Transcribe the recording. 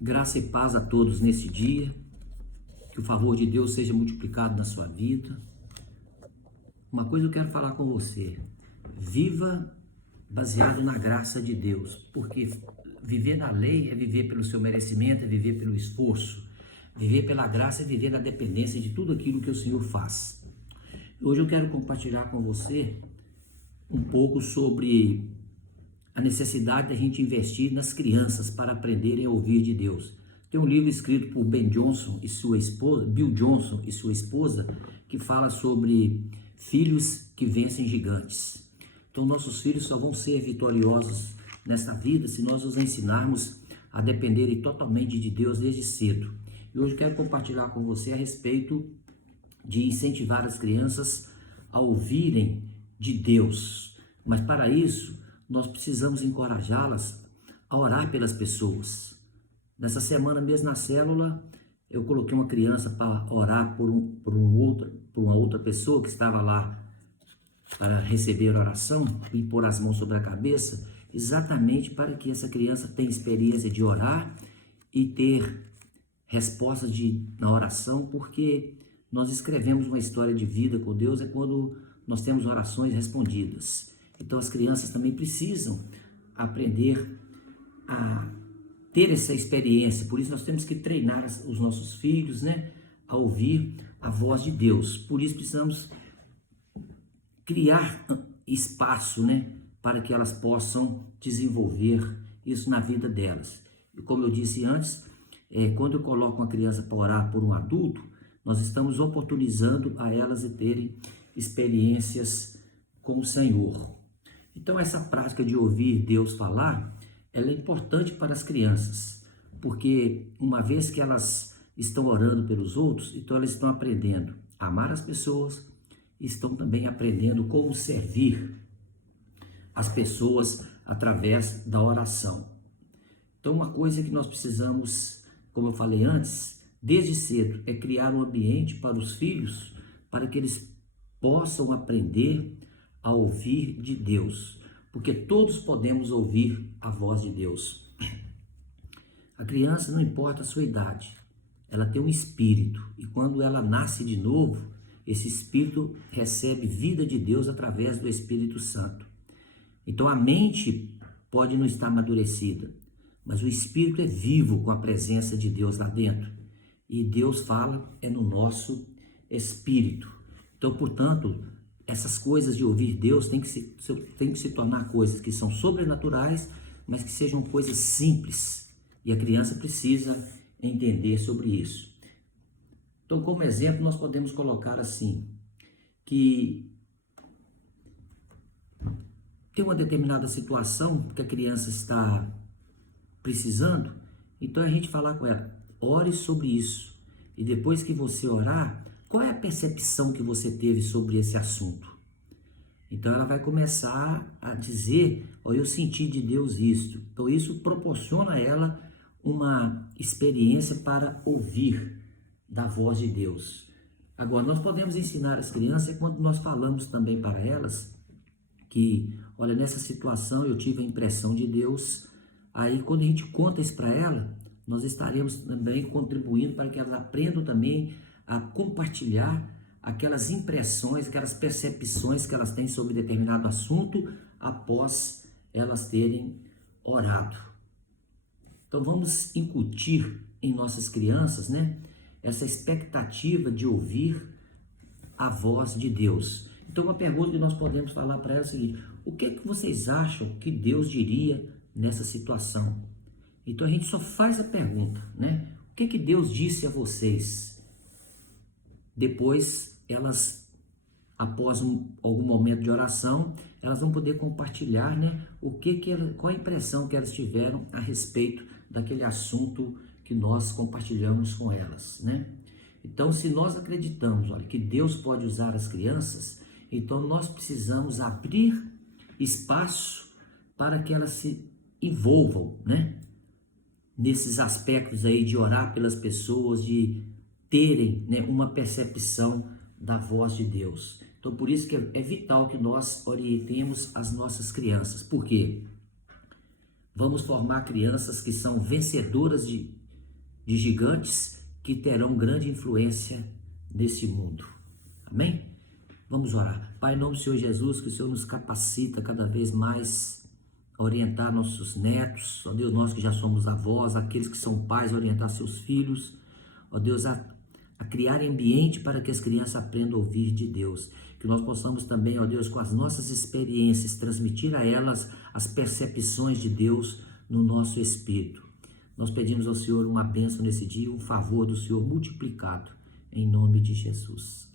Graça e paz a todos nesse dia, que o favor de Deus seja multiplicado na sua vida. Uma coisa eu quero falar com você: viva baseado na graça de Deus, porque viver na lei é viver pelo seu merecimento, é viver pelo esforço. Viver pela graça é viver na dependência de tudo aquilo que o Senhor faz. Hoje eu quero compartilhar com você um pouco sobre a necessidade da gente investir nas crianças para aprenderem a ouvir de Deus. Tem um livro escrito por Bill Johnson e sua esposa, que fala sobre filhos que vencem gigantes. Então nossos filhos só vão ser vitoriosos nesta vida se nós os ensinarmos a dependerem totalmente de Deus desde cedo. E hoje quero compartilhar com você a respeito de incentivar as crianças a ouvirem de Deus. Mas para isso, nós precisamos encorajá-las a orar pelas pessoas. Nessa semana mesmo na célula, eu coloquei uma criança para orar por uma outra pessoa que estava lá para receber a oração e pôr as mãos sobre a cabeça, exatamente para que essa criança tenha experiência de orar e ter respostas na oração, porque nós escrevemos uma história de vida com Deus quando nós temos orações respondidas. Então as crianças também precisam aprender a ter essa experiência. Por isso nós temos que treinar os nossos filhos, a ouvir a voz de Deus. Por isso precisamos criar espaço, para que elas possam desenvolver isso na vida delas. E como eu disse antes, quando eu coloco uma criança para orar por um adulto, nós estamos oportunizando a elas de terem experiências com o Senhor. Então essa prática de ouvir Deus falar, ela é importante para as crianças, porque uma vez que elas estão orando pelos outros, então elas estão aprendendo a amar as pessoas, estão também aprendendo como servir as pessoas através da oração. Então uma coisa que nós precisamos, como eu falei antes, desde cedo, é criar um ambiente para os filhos, para que eles possam aprender a ouvir de Deus, porque todos podemos ouvir a voz de Deus. A criança, não importa a sua idade, ela tem um espírito, e quando ela nasce de novo, esse espírito recebe vida de Deus através do Espírito Santo. Então a mente pode não estar amadurecida, mas o espírito é vivo com a presença de Deus lá dentro, e Deus fala no nosso espírito. Então, portanto, essas coisas de ouvir Deus tem que se tornar coisas que são sobrenaturais, mas que sejam coisas simples. E a criança precisa entender sobre isso. Então, como exemplo, nós podemos colocar assim, que tem uma determinada situação que a criança está precisando, então a gente falar com ela, ore sobre isso. E depois que você orar, qual é a percepção que você teve sobre esse assunto? Então ela vai começar a dizer, eu senti de Deus isto. Então isso proporciona a ela uma experiência para ouvir da voz de Deus. Agora, nós podemos ensinar as crianças quando nós falamos também para elas que, olha, nessa situação eu tive a impressão de Deus. Aí quando a gente conta isso para ela, nós estaremos também contribuindo para que elas aprendam também a compartilhar aquelas impressões, aquelas percepções que elas têm sobre determinado assunto após elas terem orado. Então vamos incutir em nossas crianças, essa expectativa de ouvir a voz de Deus. Então uma pergunta que nós podemos falar para elas é a seguinte: o que vocês acham que Deus diria nessa situação? Então a gente só faz a pergunta, o que Deus disse a vocês? Depois elas, após algum momento de oração, elas vão poder compartilhar, qual a impressão que elas tiveram a respeito daquele assunto que nós compartilhamos com elas, Então, se nós acreditamos, que Deus pode usar as crianças, então nós precisamos abrir espaço para que elas se envolvam, nesses aspectos aí de orar pelas pessoas, de terem, uma percepção da voz de Deus. Então, por isso que é vital que nós orientemos as nossas crianças. Por quê? Vamos formar crianças que são vencedoras de gigantes que terão grande influência nesse mundo. Amém? Vamos orar. Pai, em nome do Senhor Jesus, que o Senhor nos capacita cada vez mais a orientar nossos netos, ó Deus, nós que já somos avós, aqueles que são pais, a orientar seus filhos, ó Deus, a criar ambiente para que as crianças aprendam a ouvir de Deus. Que nós possamos também, ó Deus, com as nossas experiências, transmitir a elas as percepções de Deus no nosso espírito. Nós pedimos ao Senhor uma bênção nesse dia, um favor do Senhor multiplicado, em nome de Jesus.